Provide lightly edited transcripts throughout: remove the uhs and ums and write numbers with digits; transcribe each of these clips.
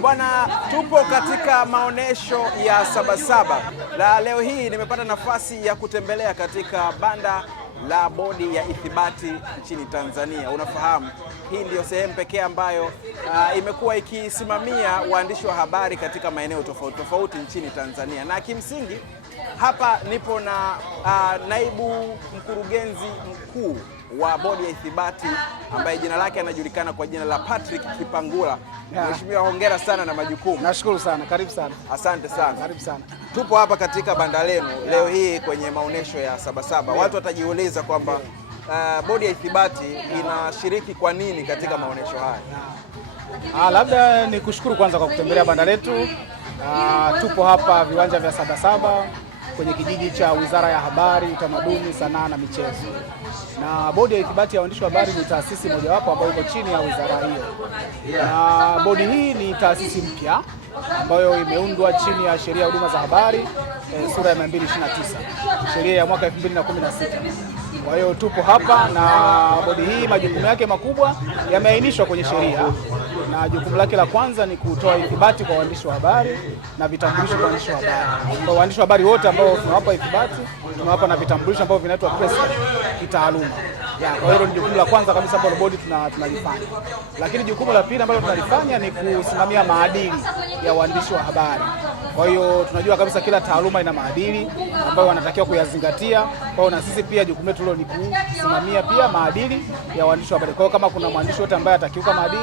Bwana, tupo katika maonesho ya Sabasaba na leo hii nimepata nafasi ya kutembelea katika banda la bodi ya ithibati nchini Tanzania. Unafahamu, hii ndiyo sehemu pekee ambayo imekuwa ikisimamia waandishi wa habari katika maeneo tofauti tofauti nchini Tanzania, na kimsingi hapa nipo na naibu mkurugenzi mkuu wa bodi ya ithibati ambaye jina lake anajulikana kwa jina la Patrick Kipangula. Mheshimiwa, hongera sana na majukumu. Nashukuru sana, karibu sana. Asante sana. Karibu sana. Tupo hapa katika banda lenu leo hii kwenye maonesho ya Sabasaba. Watu watajiuliza kwamba bodi ya ithibati inashiriki kwa nini katika maonesho haya? Labda ni kushukuru kwanza kwa kutembelea banda letu. Tupo hapa viwanja vya Sabasaba kwenye kijiji cha Wizara ya Habari, Utamaduni, Sanaa na Michezo. Na bodi ya ithibati ya waandishi wa habari ni taasisi mojawapo ambayo iko chini ya wizara hiyo. Na bodi hii ni taasisi mpya ambayo imeundwa chini ya Sheria ya Huduma za Habari sura ya 229, sheria ya mwaka 2016. Kwa hiyo tupo hapa na bodi hii, majukumu yake makubwa yameainishwa kwenye sheria, na jukumu lake la kwanza ni kutoa ithibati kwa waandishi wa habari na vitambulisho kwa waandishi wa habari. Kwa waandishi wa habari wote ambao tunawapa ithibati, tunawapa na vitambulisho ambavyo vinaitwa press kitaaluma. Kwa hiyo ni jukumu la kwanza kabisa ambalo bodi tunalifanya. Lakini jukumu la pili ambalo tunalifanya ni kusimamia maadili ya waandishi wa habari. Kwa hiyo tunajua kabisa kila taaluma ina maadili ambayo wanatakiwa kuyazingatia. Kwa hiyo na sisi pia jukumu letu ni kusimamia pia maadili ya waandishi wa habari. Kwa hiyo kama kuna mwandishi wote ambaye atakiuka maadili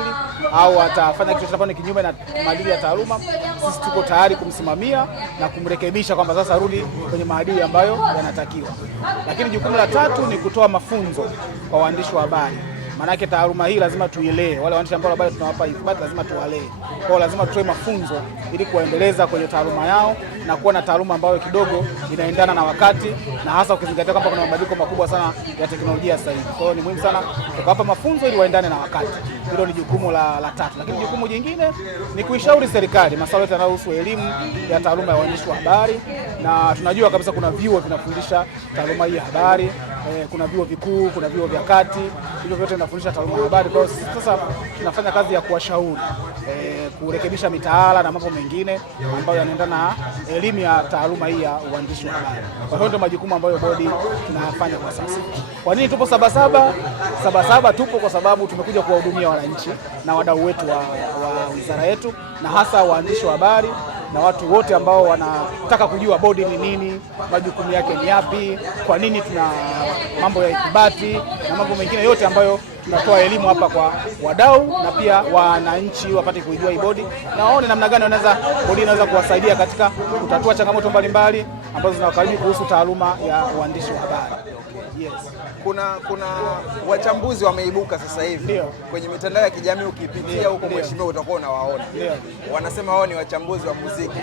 au atafanya kitu chochote kinyume na maadili ya taaluma, sisi tuko tayari kumsimamia na kumrekebisha kwamba sasa rudi kwenye maadili ambayo yanatakiwa. Lakini jukumu la tatu ni kutoa mafunzo kwa waandishi wa habari. Maanake taaluma hii lazima tuilee. Wale waandishi ambao labda tunawapa ithibati lazima tuwalee. Kwa hiyo lazima tutoe mafunzo ili kuendeleza kwenye taaluma yao na kuwa na taaluma ambayo kidogo inaendana na wakati, na hasa ukizingatia kwamba kuna mabadiliko makubwa sana ya teknolojia sasa hivi. Kwa hiyo ni muhimu sana tukawapa mafunzo ili waendane na wakati. Hilo ni jukumu la tatu. Lakini jukumu jingine ni kuishauri serikali masuala yote yanayohusu elimu ya taaluma ya waandishi wa habari, na tunajua kabisa kuna vyuo vinafundisha taaluma hii ya habari. Kuna vyuo vikuu, kuna vyuo vya kati, hivyo vyote vinafundisha taaluma ya habari. Kwa hiyo sasa tunafanya kazi ya kuwashauri, kurekebisha mitaala na mambo mengine ambayo yanaendana na elimu ya taaluma hii ya uandishi wa habari. Kwa hiyo ndio majukumu ambayo bodi tunafanya kwa sasa. Kwa nini tupo Sabasaba? Sabasaba tupo kwa sababu tumekuja kuwahudumia wananchi na wadau wetu wa wizara yetu, na hasa waandishi wa habari na watu wote ambao wanataka kujua bodi ni nini, majukumu yake ni yapi, kwa nini tuna mambo ya ithibati na mambo mengine yote ambayo tunatoa elimu hapa kwa wadau na pia wananchi wapate kujua hii bodi na waone namna gani bodi inaweza kuwasaidia katika kutatua changamoto mbalimbali ambazo zinawakabili kuhusu taaluma ya uandishi wa habari. Yes. Kuna wachambuzi wameibuka sasa hivi kwenye mitandao ya kijamii, ukipitia huko mheshimiwa utakuwa unawaona. Wanasema wao ni wachambuzi wa muziki.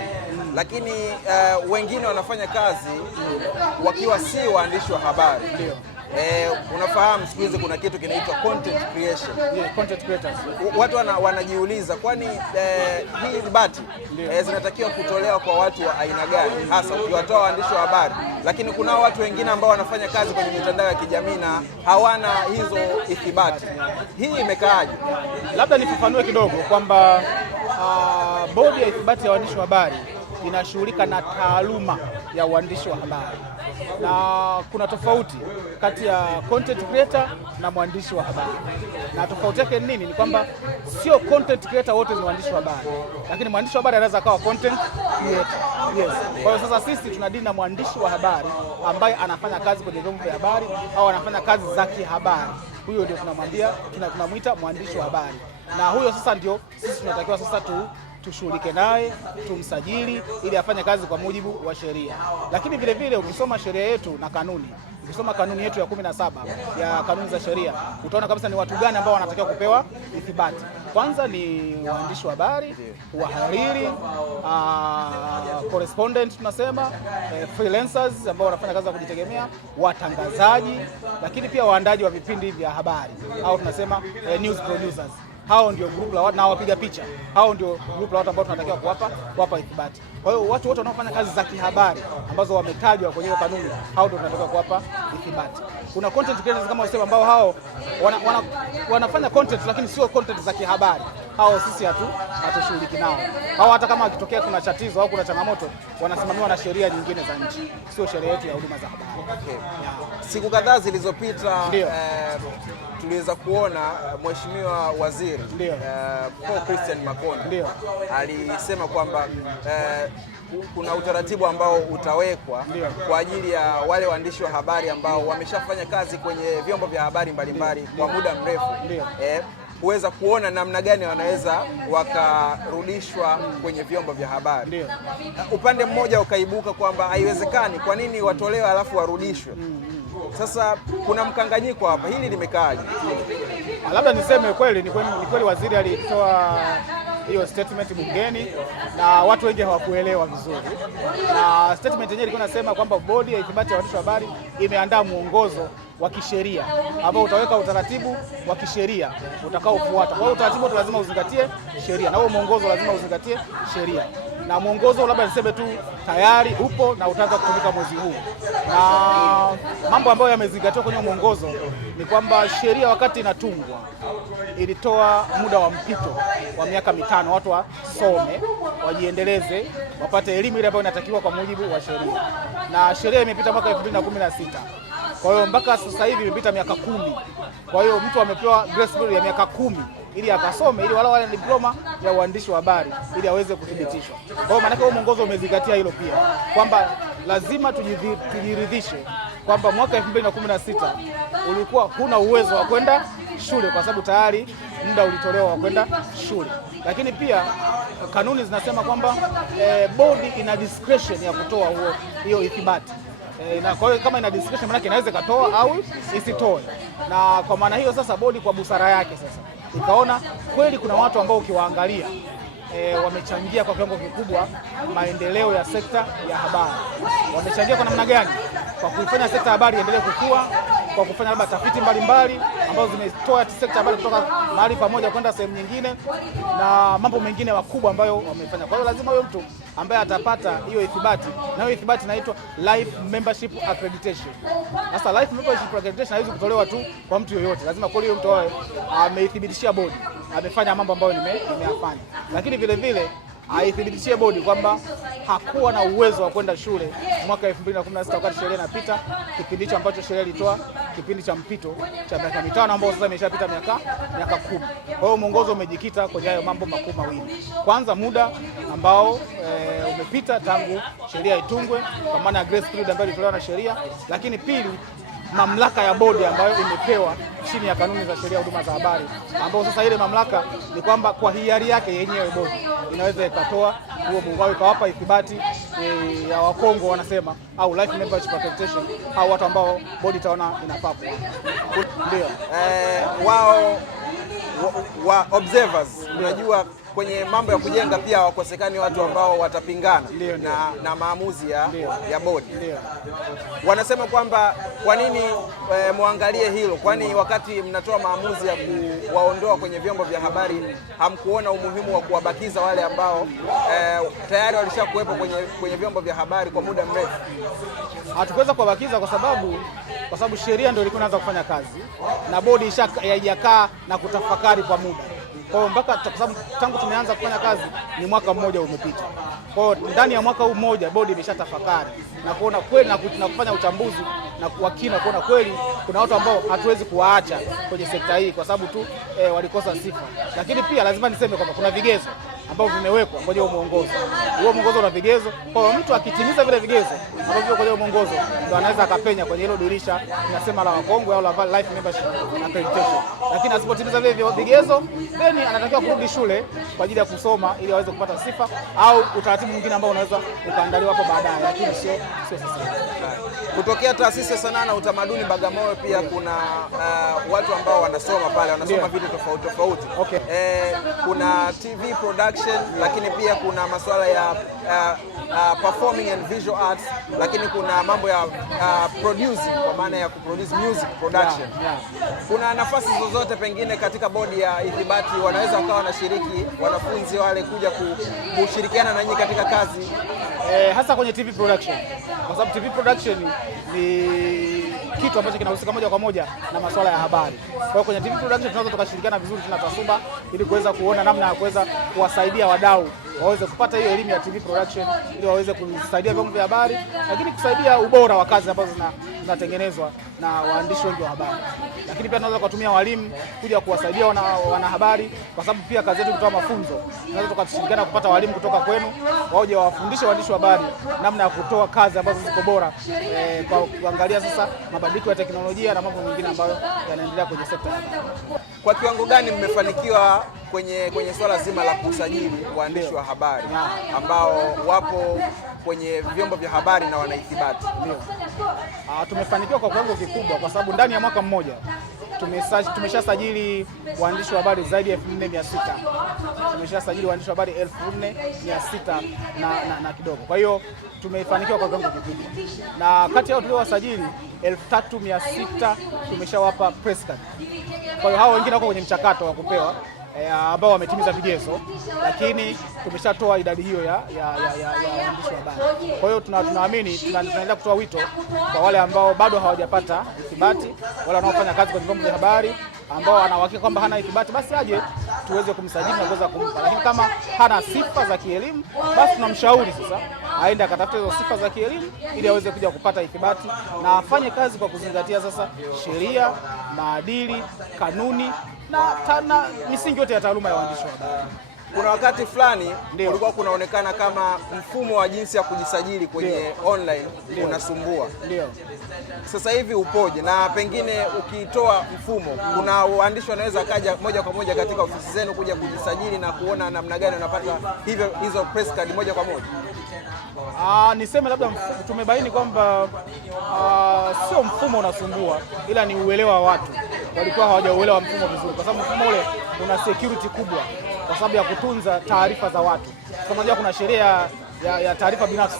Lakini wengine wanafanya kazi wakiwa si waandishi wa habari. Unafahamu siku hizi kuna kitu kinaitwa content creation. Content creators. Watu wanajiuliza kwani hii ithibati zinatakiwa kutolewa kwa watu wa aina gani, hasa ukiwatoa waandishi wa habari. Lakini kuna watu wengine ambao wanafanya kazi kwenye mitandao ya kijamii na hawana hizo ithibati. Hii imekaaje? Labda nifafanue kidogo kwamba bodi ya ithibati ya waandishi wa habari inashughulika na taaluma ya uandishi wa habari, na kuna tofauti kati ya content creator na mwandishi wa habari. Na tofauti yake ni nini? Ni kwamba sio content creator wote ni waandishi wa habari, lakini mwandishi wa habari anaweza akawa content creator. Yes. Kwa hiyo sasa sisi tunadili na mwandishi wa habari ambaye anafanya kazi kwenye vyombo vya habari au anafanya kazi za kihabari. Huyo ndio tunamuita mwandishi wa habari, na huyo sasa ndio sisi tunatakiwa sasa tushughulike naye, tumsajili ili afanye kazi kwa mujibu wa sheria. Lakini vile vile ukisoma sheria yetu na kanuni, ukisoma kanuni yetu ya 17 ya kanuni za sheria, utaona kabisa ni watu gani ambao wanatakiwa kupewa ithibati. Kwanza ni waandishi wa habari, wahariri, correspondent tunasema, freelancers ambao wanafanya kazi za kujitegemea, watangazaji, lakini pia waandaji wa vipindi vya habari au tunasema news producers. Hao ndio group la watu, na wapiga picha. Hao ndio group la watu ambao tunatakiwa kuwapa ithibati. Kwa hiyo watu wote wanaofanya kazi za kihabari ambazo wametajwa kwenye hiyo kanuni, hao ndio tunatakiwa kuwapa ithibati. Kuna content creators kama wasema ambao hao wanafanya content lakini sio content za kihabari. hao sisi hatushughuliki nao. Hao hata kama akitokea kuna tatizo au kuna changamoto, wanasimamiwa na sheria nyingine za nchi, sio sheria yetu ya huduma za habari. Okay. Siku kadhaa zilizopita tuliweza kuona Mheshimiwa Waziri Paul Christian Makonda alisema kwamba kuna utaratibu ambao utawekwa kwa ajili ya wale waandishi wa habari ambao wameshafanya kazi kwenye vyombo vya habari mbalimbali kwa muda mrefu, kuweza kuona namna gani wanaweza wakarudishwa kwenye vyombo vya habari. Upande mmoja ukaibuka kwamba haiwezekani, kwa nini watolewe alafu warudishwe? Sasa kuna mkanganyiko hapa, hili limekaaje? Labda niseme kweli, ni kweli waziri alitoa hiyo statement bungeni na watu wengi hawakuelewa vizuri, na statement yenyewe ilikuwa inasema kwamba bodi ya ithibati ya waandishi wa habari imeandaa mwongozo wa kisheria ambao utaweka utaratibu wa kisheria utakaofuata. Kwa hiyo utaratibu lazima uzingatie sheria na huo mwongozo lazima uzingatie sheria, na mwongozo labda niseme tu tayari upo na utaanza kutumika mwezi huu. Na mambo ambayo yamezingatiwa kwenye mwongozo ni kwamba sheria wakati inatungwa ilitoa muda wa mpito wa miaka 5, watu wasome, wajiendeleze, wapate elimu ile ambayo inatakiwa kwa mujibu wa sheria, na sheria imepita mwaka 2016. Kwa hiyo mpaka sasa hivi imepita miaka 10. Kwa hiyo mtu amepewa grace period ya miaka 10 ili akasome, ili wale diploma ya uandishi wa habari ili aweze kuthibitishwa. Kwa hiyo maana huo mwongozo umezingatia hilo pia, kwamba lazima tujiridhishe kwamba mwaka 2016 ulikuwa huna uwezo wa kwenda shule kwa sababu tayari muda ulitolewa wa kwenda shule. Lakini pia kanuni zinasema kwamba bodi ina discretion ya kutoa hiyo ithibati. Na kwa hiyo kama ina discretion maana inaweza katoa au isitoe. Na kwa maana hiyo sasa bodi kwa busara yake sasa ikaona kweli kuna watu ambao ukiwaangalia wamechangia kwa kiwango kikubwa maendeleo ya sekta ya habari. Wamechangia kwa namna gani? Kwa kuifanya sekta ya habari iendelee kukua, kwa kufanya labda tafiti mbalimbali ambazo zimetoa sekta ya habari kutoka mahali pamoja kwenda sehemu nyingine na mambo mengine makubwa ambayo wamefanya. Kwa hiyo lazima huyo mtu ambaye atapata hiyo ithibati, na hiyo ithibati inaitwa Life Membership Accreditation. Sasa Life Membership Accreditation haiwezi kutolewa tu kwa mtu yoyote, lazima kweli huyo mtu ameithibitishia bodi amefanya mambo ambayo nimeyafanya, lakini vile vile aithibitishie bodi kwamba hakuwa na uwezo wa kwenda shule mwaka 2016 wakati sheria inapita, kipindi hicho ambacho sheria ilitoa kipindi cha mpito cha miaka 5 ambao sasa imeshapita miaka 10. Kwa hiyo mwongozo umejikita kwenye hayo mambo makuu mawili. Kwanza, muda ambao umepita tangu sheria itungwe kwa maana ya grace period ambayo ilitolewa na sheria, lakini pili, mamlaka ya bodi ambayo imepewa chini ya kanuni za sheria ya huduma za habari, ambao sasa ile mamlaka ni kwamba kwa hiari yake yenyewe bodi inaweza ikatoa huo mwongozo ikawapa ithibati ya wakongo wanasema, au life membership accreditation, au watu ambao bodi itaona inafaa. Ndio wao observers, unajua kwenye mambo ya kujenga pia wakosekani watu ambao watapingana na maamuzi ya bodi. Wanasema kwamba kwa nini muangalie hilo, kwani wakati mnatoa maamuzi ya kuwaondoa kwenye vyombo vya habari hamkuona umuhimu wa kuwabakiza wale ambao tayari walishakuwepo kwenye vyombo vya habari kwa muda mrefu? Hatukuweza kuwabakiza kwa sababu sheria ndio ilikuwa inaanza kufanya kazi na bodi haijakaa na kutafakari kwa muda. Kwa hiyo mpaka kwa sababu tangu tumeanza kufanya kazi ni mwaka mmoja umepita. Kwa hiyo ndani ya mwaka huu mmoja bodi imeshatafakari na kuona kweli na kufanya uchambuzi na kwa kina kuona kweli kuna watu ambao hatuwezi kuwaacha kwenye sekta hii kwa sababu tu walikosa sifa. Lakini pia lazima niseme kwamba kuna vigezo ambavyo vimewekwa kwenye mwongozo. Huo mwongozo una vigezo. Kwa hiyo mtu akitimiza vile vigezo ambavyo kwenye mwongozo ndio anaweza akapenya kwenye hilo dirisha tunasema la wakongwe au la life membership accreditation. Lakini asipotimiza vile vigezo, then anatakiwa kurudi shule kwa ajili ya kusoma ili aweze kupata sifa au utaratibu mwingine ambao unaweza ukaandaliwa hapo baadaye, lakini sio sasa. Kutokea Taasisi ya Sanaa na Utamaduni Bagamoyo pia kuna watu ambao wanasoma pale, wanasoma vitu tofauti tofauti. Okay. Kuna TV production, lakini pia kuna masuala ya performing and visual arts, lakini kuna mambo ya producing kwa maana ya kuproduce music production. Kuna nafasi zozote pengine katika bodi ya ithibati wanaweza wakawa wanashiriki wanafunzi wale kuja kushirikiana na nyinyi katika kazi? Hasa kwenye TV production, kwa sababu TV production ni kitu ambacho kinahusika moja kwa moja na masuala ya habari. Kwa hiyo kwenye TV production tunaweza tukashirikiana vizuri na TASUBA ili kuweza kuona namna ya kuweza kuwasaidia wadau waweze kupata hiyo elimu ya TV production ili waweze kusaidia vyombo vya habari, lakini kusaidia ubora wa kazi ambazo zinatengenezwa na waandishi wengi wa habari. Lakini pia tunaweza kutumia walimu kuja kuwasaidia wanahabari, kwa sababu pia kazi yetu kutoa mafunzo. Tunaweza tukashirikiana kupata walimu kutoka kwenu waje wafundishe waandishi wa habari namna ya kutoa kazi ambazo ziko bora, kwa kuangalia sasa mabadiliko ya teknolojia na mambo mengine ambayo yanaendelea kwenye sekta ya habari. Kwa kiwango gani mmefanikiwa kwenye swala zima la kusajili waandishi wa habari ambao wapo kwenye vyombo vya habari na wanaithibati? Ndio. Tumefanikiwa kwa kiwango kikubwa, kwa sababu ndani ya mwaka mmoja tumeshasajili waandishi wa habari zaidi ya 4600. Tumeshasajili waandishi wa habari 4600 na kidogo. Kwa hiyo tumefanikiwa kwa kiwango kikubwa, na kati yao tuliowasajili 3600 tumeshawapa press card. Kwa hiyo hao wengine wako kwenye mchakato wa kupewa ambao wametimiza vigezo, lakini tumeshatoa idadi hiyo ya waandishi wa habari. Kwa hiyo tunaamini tunaendelea kutoa wito kwa wale ambao bado hawajapata ithibati, wale wanaofanya kazi kwenye vyombo vya habari ambao anahakika kwamba hana ithibati, basi aje tuweze kumsajili na kuweza kumpa. Lakini kama hana sifa za kielimu, basi tunamshauri sasa aende akatafute hizo sifa za kielimu ili aweze kuja kupata ithibati na afanye kazi kwa kuzingatia sasa sheria, maadili, kanuni na misingi yote ya taaluma ya uandishi wa habari. Kuna wakati fulani kulikuwa kunaonekana kama mfumo wa jinsi ya kujisajili kwenye online unasumbua. Ndio. Sasa hivi upoje? Na pengine ukitoa mfumo, kuna waandishi wanaweza kaja moja kwa moja katika ofisi zenu kuja kujisajili na kuona namna gani unapata hizo press card moja kwa moja? Niseme labda tumebaini kwamba sio mfumo unasumbua, ila ni uelewa wa watu. Walikuwa hawajauelewa mfumo vizuri, kwa sababu mfumo ule una security kubwa kwa sababu ya kutunza taarifa za watu. Kwa sababu kuna sheria ya taarifa binafsi.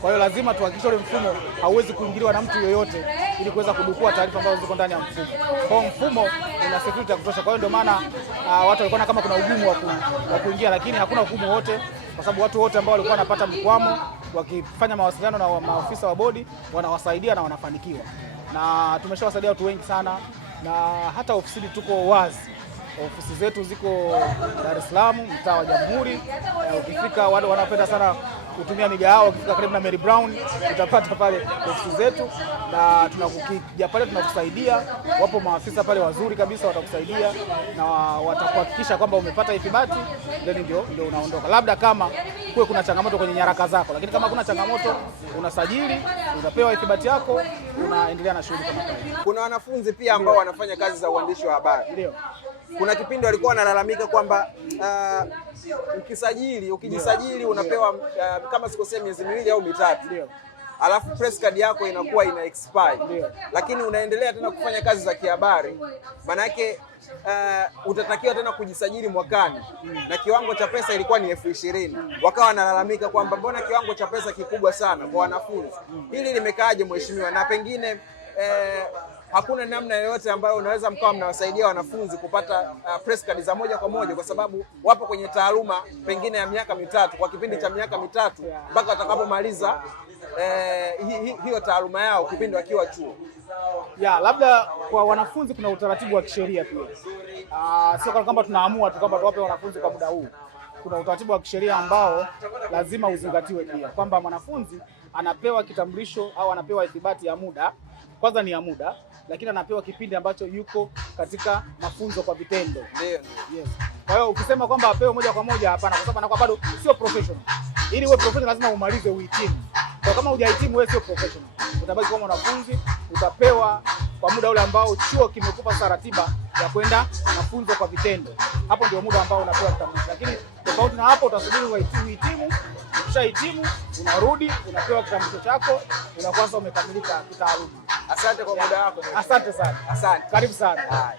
Kwa hiyo lazima tuhakikishe ule mfumo hauwezi kuingiliwa na mtu yoyote ili kuweza kudukua taarifa ambazo ziko ndani ya mfumo. Kwa hiyo mfumo una security ya kutosha. Kwa hiyo ndio maana watu walikuwa kama kuna ugumu wa kuingia, lakini hakuna ugumu wote, kwa sababu watu wote ambao walikuwa wanapata mkwamo wakifanya mawasiliano na maafisa wa bodi wanawasaidia na wanafanikiwa. Na tumeshawasaidia watu wengi sana, na hata ofisini tuko wazi. Ofisi zetu ziko Dar es Salaam, mtaa wa Jamhuri. Ukifika wale wanapenda sana kutumia migahawa, ukifika karibu na Mary Brown utapata pale ofisi zetu, na tunakukija pale tunakusaidia. Wapo maafisa pale wazuri kabisa, watakusaidia na watakuhakikisha kwamba umepata ithibati, ndio unaondoka. Labda kama kuna changamoto kwenye nyaraka zako, lakini kama kuna changamoto unasajili, unapewa ithibati yako, unaendelea na shughuli kama kawaida. Kuna wanafunzi pia ambao wanafanya kazi za uandishi wa habari. Ndio. Kuna kipindi walikuwa wanalalamika kwamba ukijisajili unapewa kama sikosea miezi 2 au 3. Ndio. Alafu press card yako inakuwa ina expire. Ndio. Lakini unaendelea tena kufanya kazi za kihabari, maana yake utatakiwa tena kujisajili mwakani. Na kiwango cha pesa ilikuwa ni 20,000. Wakawa wanalalamika kwamba mbona kiwango cha pesa kikubwa sana kwa wanafunzi. Hili limekaaje mheshimiwa? Na pengine hakuna namna yoyote ambayo unaweza mkawa mnawasaidia wanafunzi kupata press card za moja kwa moja, kwa sababu wapo kwenye taaluma pengine ya miaka 3, kwa kipindi cha miaka 3 mpaka watakapomaliza hiyo taaluma yao kipindi wakiwa chuo? Labda kwa wanafunzi kuna utaratibu wa kisheria pia. Sio kwamba tunaamua tu kwamba tuwape wanafunzi kwa muda huu. Kuna utaratibu wa kisheria ambao lazima uzingatiwe pia, kwamba mwanafunzi anapewa kitambulisho au anapewa ithibati ya muda. Kwanza ni ya muda, lakini anapewa kipindi ambacho yuko katika mafunzo kwa vitendo. Ndio. Yes. Kwa hiyo ukisema kwamba apewe moja kwa moja, hapana, kwa sababu anakuwa bado sio professional. Ili uwe professional lazima umalize uhitimu. Kwa kama hujahitimu wewe sio professional. Utabaki kama mwanafunzi, utapewa kwa muda ule ambao chuo kimekupa ratiba ya kwenda mafunzo kwa vitendo. Hapo ndio muda ambao unapewa kitambulisho. Lakini tofauti na hapo utasubiri uhitimu. Ukishahitimu unarudi unapewa kitambulisho chako, unakuwa umekamilika kitaaluma. Asante kwa muda wako. Asante sana. Asante. Karibu sana.